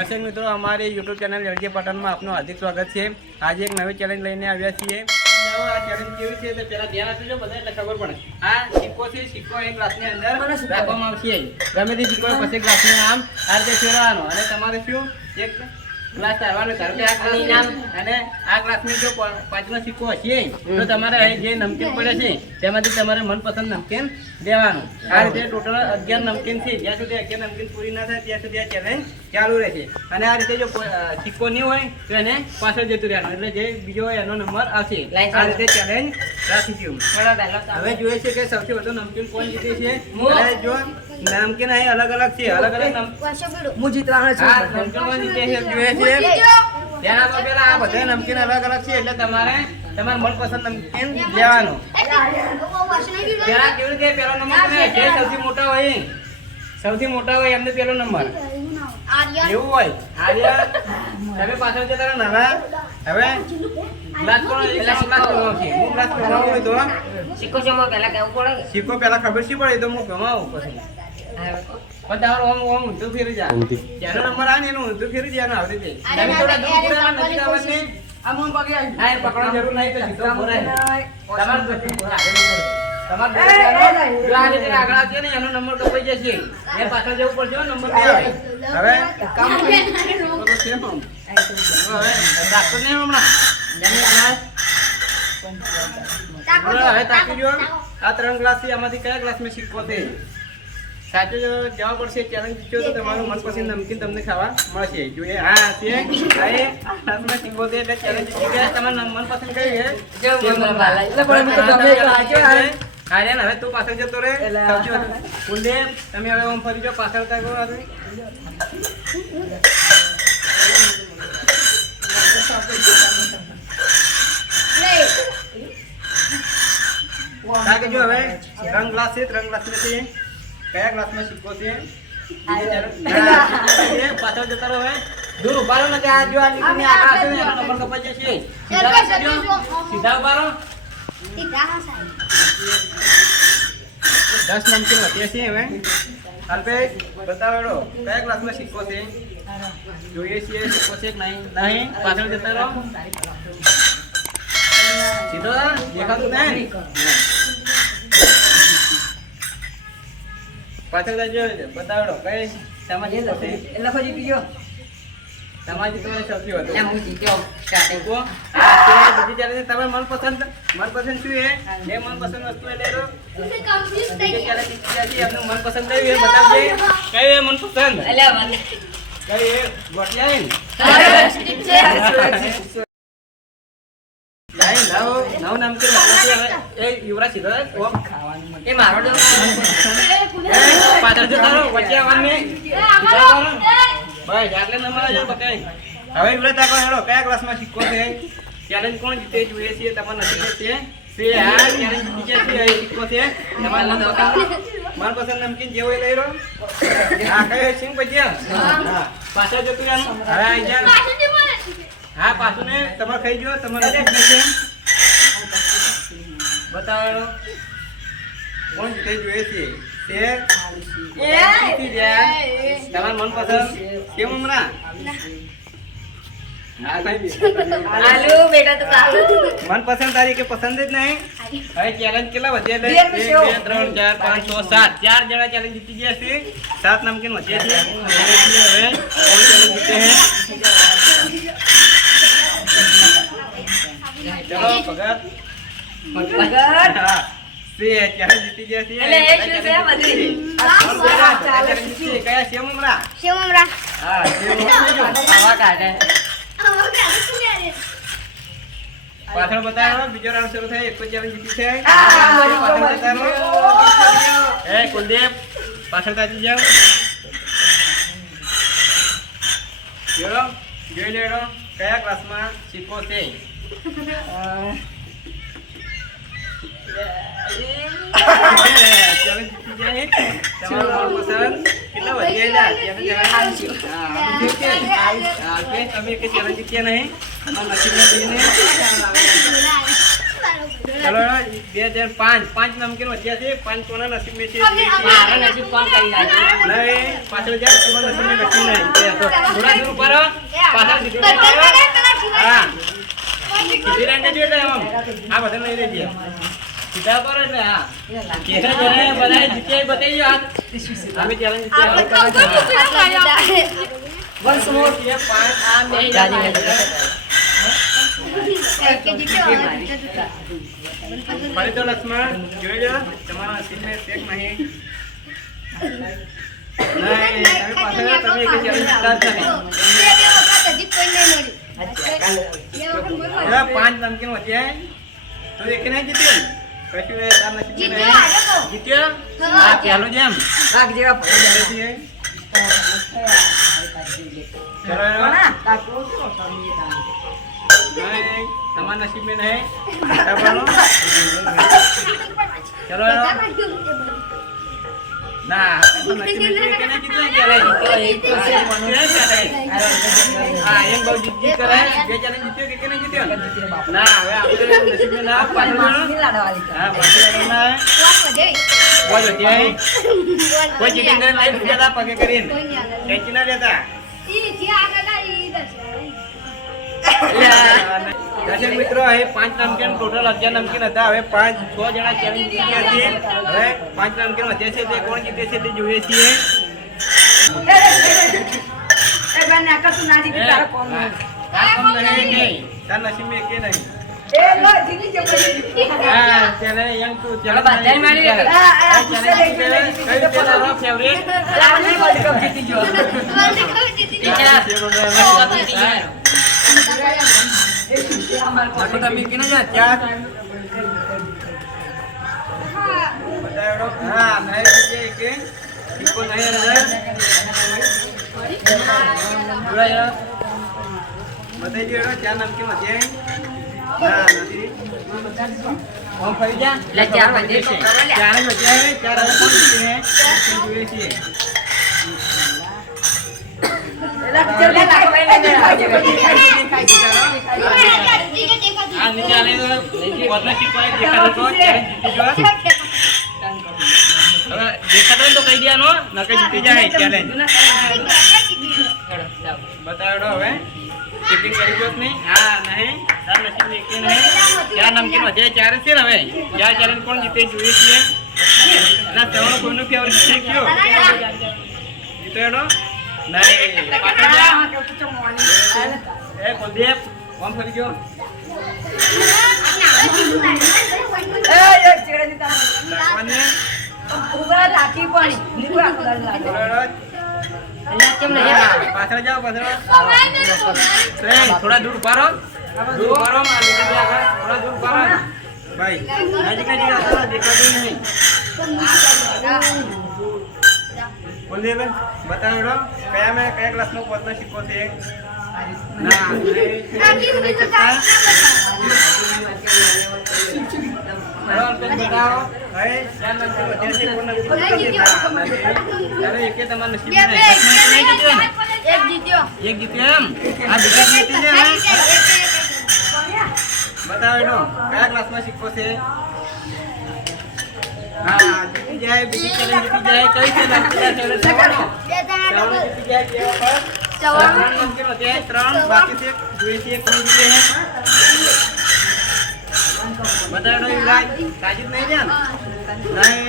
દર્શક મિત્રો, અમારી યુટ્યુબ ચેનલ એલજી પાટણમાં આપનું હાર્દિક સ્વાગત છે। આજે એક નવી ચેલેન્જ લઈને આવ્યા છીએ। આ ચેલેન્જ કેવી છે તે પહેલા ધ્યાન આપજો, બધા એટલે ખબર પડે। આ સિક્કો છે, સિક્કો એક ગ્લાસની અંદર રાખવામાં આવશે। ગમે તે સિક્કો પછી ગ્લાસને આમ આ રીતે ફેરવવાનો અને તમારે શું એક ગ્લાસ તારવાનો, ધારો કે આ ગ્લાસની નામ અને આ ગ્લાસની જો પાંચનો સિક્કો હશે તો તમારે જે નમકીન પડે છે તેમાંથી તમારે મનપસંદ નમકીન દેવાનું। આ રીતે ટોટલ 11 નમકીન છે। જ્યાં સુધી 11 નમકીન પૂરી ના થાય ત્યાં સુધી આ ચેલેન્જ ચાલુ રહેશે। અને આ રીતે જો સિક્કો નહીં હોય તો એને પાછળ જતું રહેવાનું, એટલે જે બીજો હોય એનો નંબર આવશે। આ રીતે ચેલેન્જ રાખીશું। હવે જોઈએ છે કે સૌથી વધુ નમકીન કોણ જીતે છે। અને જો નમકીન અહીં અલગ અલગ છે, અલગ અલગ હું જીતવાનો છું। નમકીન કોણ જીતે છે જોઈએ છે। તેના તો પેલા આ બધા નમકીન અલગ અલગ છે, એટલે તમારે તમારું મનપસંદ નમકીન લેવાનું। પેલા કેવી રીતે પેલો નંબર તમે જે સૌથી મોટા હોય એમને પેલો નંબર એવું હોય। આર્ય તમે પાછળ જતા રહો ને। હવે ગ્લાસ કોણ ગ્લાસ પ્રમાણ છે। હું ગ્લાસ પ્રમાણ હોય તો સિક્કો જમો પહેલા કેવું પડે? સિક્કો પેલા ખબર શી પડે તો હું ગમાવું પછી પણ તમારું ઓમ ઊંધું ફેરી જાય। જેનો નંબર આવે ને એનું ઊંધું ફેરી જાય આવી રીતે। તમે થોડા દૂર પૂરા નથી આવવાની, આ મોમ પગે આ પકડવાની જરૂર નહીં તો સીધો બોલાય તમારું બધું તમાર જો આ રીતે આગળ આવશે ને એનો નંબર કપાઈ જશે, એ પાછળ જવું પડશે નંબર નહીં આવે। હવે કામ તો છે પણ હવે ડાક્ટર ને હમણાં હવે તાકી જો આ 3 ગ્લાસ થી આમાંથી કયા ગ્લાસમાં સિક્કો છે સાચો જવાબ પડશે। ચેલેન્જ જીત્યો તો તમારું મનપસંદ નમકીન તમને ખાવા મળશે। જોઈએ હા છે આ ગ્લાસમાં સિક્કો છે એટલે ચેલેન્જ જીતી ગયા। તમારું મનપસંદ કયું છે? આર્યન હવે તું પાછળ જતો રે। કુલદેવ તમે હવે ઓમ ફરી જાઓ, પાછળ તાકો તાકે જો હવે 3 ગ્લાસ છે, 3 ગ્લાસ માંથી કયા ગ્લાસમાં સિક્કો છે પાછળ જતા રહો। હવે દૂર ઉભા રહો ને કે આ જો આ નીકળીને આગળ આવશે ને એનો નંબર કપાઈ જશે। સીધા ઉભા રહો। 10 નમકીન વધ્યા છે। હવે અલ્પેશ બતાવો કયા ગ્લાસમાં સિક્કો છે જોઈએ છીએ। સિક્કો છે કે નહીં પાછળ જતા રહો, સીધો દેખાતું નહીં પાછળ જજો બતાવડો કઈ સમાજ એટલે ખોજી પીજો સમાજ તો સૌથી વધુ એમ હું જીત્યો સ્ટાર્ટિંગ કો બીજી ચેલેન્જ તમે મનપસંદ શું છે જે મનપસંદ વસ્તુ એ લેરો બીજી ચેલેન્જ જીતી આપનું મનપસંદ કયું એ બતાવજે કયું એ મનપસંદ એટલે મને કઈ એ ગોઠિયા ઠીક છે લાઈ નવ નામ કે એ યુવરાજ સીધો ઓમ ખાવાનું એ મારો દો પાછળ જતા રહો, વચ્ચે આવવાને ભાઈ આટલે નંબર આવજો બકાઈ। હવે યુવરાજ તાકો હેડો કયા ક્લાસમાં સિક્કો છે? ચેલેન્જ કોણ જીતે જોઈએ છીએ તમારે નથી છે આ ચેલેન્જ જીતી ગયા છે। અહીં સિક્કો છે તમારા મનપસંદ નમકીન જે હોય લઈ લો। હા કયો સિંગ ભજીયા હા પાછળ જતું રહેવાનું। હવે આવી જા હા પાછું ને તમારે ખાઈ જો તમારે છે બતાવો કોણ જીતે જોઈએ છે તમારું મનપસંદ કેમ હમણાં આલુ બેટા તો કાલુ મનપસંદ તારી કે પસંદ જ નહીં। હવે ચેલેન્જ કેટલા વધ્યા? 1 2 3 4 5 6 7 4 જણા ચેલેન્જ જીતી ગયા છે। 7 નમકીન વધ્યા છે। હવે કોણ ચેલેન્જ જીતે છે? ચલો પગાર હા ચેલેન્જ જીતી ગયા છે। એટલે એ શું છે બધી કયા સેવ મમરા હા આવા કાઢે પાછળ બતાવો બીજો રાઉન્ડ શરૂ થાય। એક તો ચેલેન્જ જીતી છે એ કુલદીપ પાછળ તાજી જાઓ જોઈ લેડો કયા ક્લાસમાં સિક્કો છે। ચેલેન્જ જીતી જાય તમારું મનપસંદ કેટલા વધ્યા તમે કે ચેલેન્જ જીત્યા નહીં તમારા નસીબમાં જઈને ચલો 2005 નમકીન વધ્યા છે 5 કોના નસીબ મે છે મારા નસીબ કોણ કરી નાખ્યું? નહીં પાછળ જા તમારા નસીબ મે લખી નહીં તે તો થોડા દૂર ઉપર આવો. પાછળ દીધું હા સીધી રાંગે જોઈ લે આમ આ બધા નહીં રહી ગયા સીધા કરો એટલે હા કેસા જણે બધા જીતે બતાવી દો હાથ અમે ચેલેન્જ વન્સ મોર કે 5 આ મે ફરી તો લક્ષ્મણ જોઈ લો તમારા નસીબ મે ચેક નહીં નહીં તમે પાછળ તમે એક ચેલેન્જ સ્ટાર્ટ કરી 5 નમકીન વધ્યા તો એક નહીં જીત્યો કશું એ તાર નસીબ મે નહીં જીત્યો આ પહેલો જેમ ભાગ જેવા ચલો नहीं તમારા નસીબ में नहीं बताओ चलो ना नसीब में के नहीं जीतने चले एक तो से मनुष्य चले हां एक बार जीत करे ये चैलेंज जीत्यो के नहीं जीत्यो ना હવે આપણે નસીબ में ના પાડવાનું हां बाकी लड़ना है कोई होती है कोई चीटिंग करे नहीं ज्यादा पगे करीन टेंशन ना लेता દર્શક મિત્રો હવે 5 નમકીન ટોટલ 11 નમકીન હતા હવે 6 જણા ચેલેન્જ જીતી ગયા છે હવે 5 નમકીન વધે છે તે કોણ જીતે છે તે જોઈએ છીએ તાર કોમ નહીં તાર નસીબ में કે નહીં હા ચાલે યંગ તું ચાલે બધાય મારી કઈ તેરા ફેવરેટ વર્લ્ડ કપ જીતી ગયો तो तभी किने जा चार बताओ हां नहीं ये के इसको नहीं अंदर पूरा यार बताइए रो चार नाम के मत है हां नदी हम फरी जा ले चार बजे से चार बजे है चार और कौन से हैं जुए से આ નિકાલે તો વરના શીખવાય દેખાતો તો ચેલેન્જ જીતી ગયો હવે દેખાતો તો કહી દેવાનો નકે જીતી જાય ચેલેન્જ બતાવડો હવે ચીટિંગ કરી જોત નહીં હા નહીં તાર નસીબ એક નહીં ચાર નમકીન વધે ચાર છે ને હવે ચાર ચેલેન્જ કોણ જીતે જોઈએ છીએ ના તમારો કોઈનું ફેવરેટ છે કયો જીતેડો નહીં પાછળ જા એ કુલદીપ કોણ ફરી ગયો લાગવાને પાછળ જાઓ પાછળ થોડા દૂર ઉભા રહો થોડા દૂર ઉભા રહો ભાઈ નજીક દેખાતું નહીં કુલદીપ બતાવો કયા ક્લાસનો પદનો સિક્કો છે ના નહીં કરતા बताओ है चार नंबर जैसे कोन नंबर अरे एके તમાર નસીબ નહીં એક જીત્યો એમ આ બીજા જીતી છે बताओ એનો કયા ક્લાસમાં સિક્કો છે હા જીતી જાય બીજી ચેલેન્જ જીતી જાય કઈ છે લાગતા ચેલેન્જ જવાનો જીતી જાય કેવા પર 54 નંબર હોતે 3 બાકી છે જોઈએ છે કોણ જીતે છે बताओ युवराज राजीव नहीं जान नहीं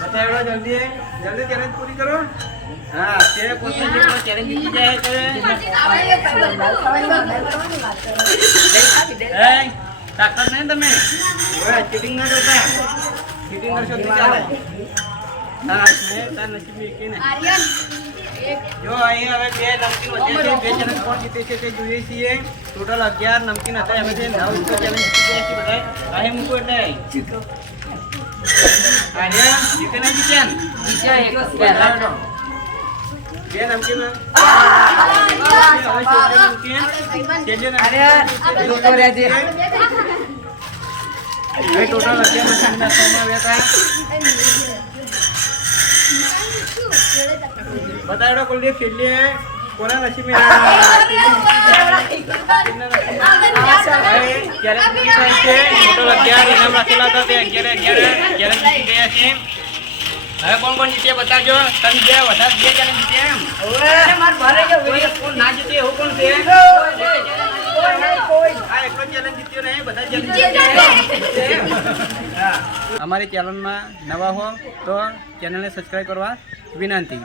बताओ जल्दी चैलेंज पूरी करो हाँ तेरे पोते जो चैलेंज जीती जाए ए ताकत नहीं तुम्हें ओए चीटिंग ना करता चीटिंग कर सकते चले हाँ मैं तार नसीब में एक नहीं आर्यन जो અહીં હવે બે નમકીન વધ્યા છે બે ચેલેન્જ કોણ જીતે છે તે જોઈએ છીએ ટોટલ 11 નમકીન હતા એમાં 9 તો ચેલેન્જ જીતી ગયા છે બધાય અહીં મૂકો એટલે આર્યા જીતે નહીં જીત્યા બે નમકીન હવે ટોટલ 11 નમકીન નાખવામાં આવ્યા હતા बताओ कुलदीप खेलिए કોના નસીબ ચેલેન્જ પૂરી થાય છે. ટોટલ 11 ઇનામ રાખેલા હતા તે 11 ચેલેન્જ જીતી ગયા છે. હવે કોણ કોણ જીત્યા બતાવજો. તમે બે વધારે 2 ચેલેન્જ જીત્યા એમ. કોઈ કોણ ના જીત્યું એવું કોણ છે? આ એકલો ચેલેન્જ જીત્યો નહીં, બધા ચેલેન્જ જીત્યા. અમારી ચેનલમાં નવા હો તો ચેનલને સબસ્ક્રાઇબ કરવા વિનંતી.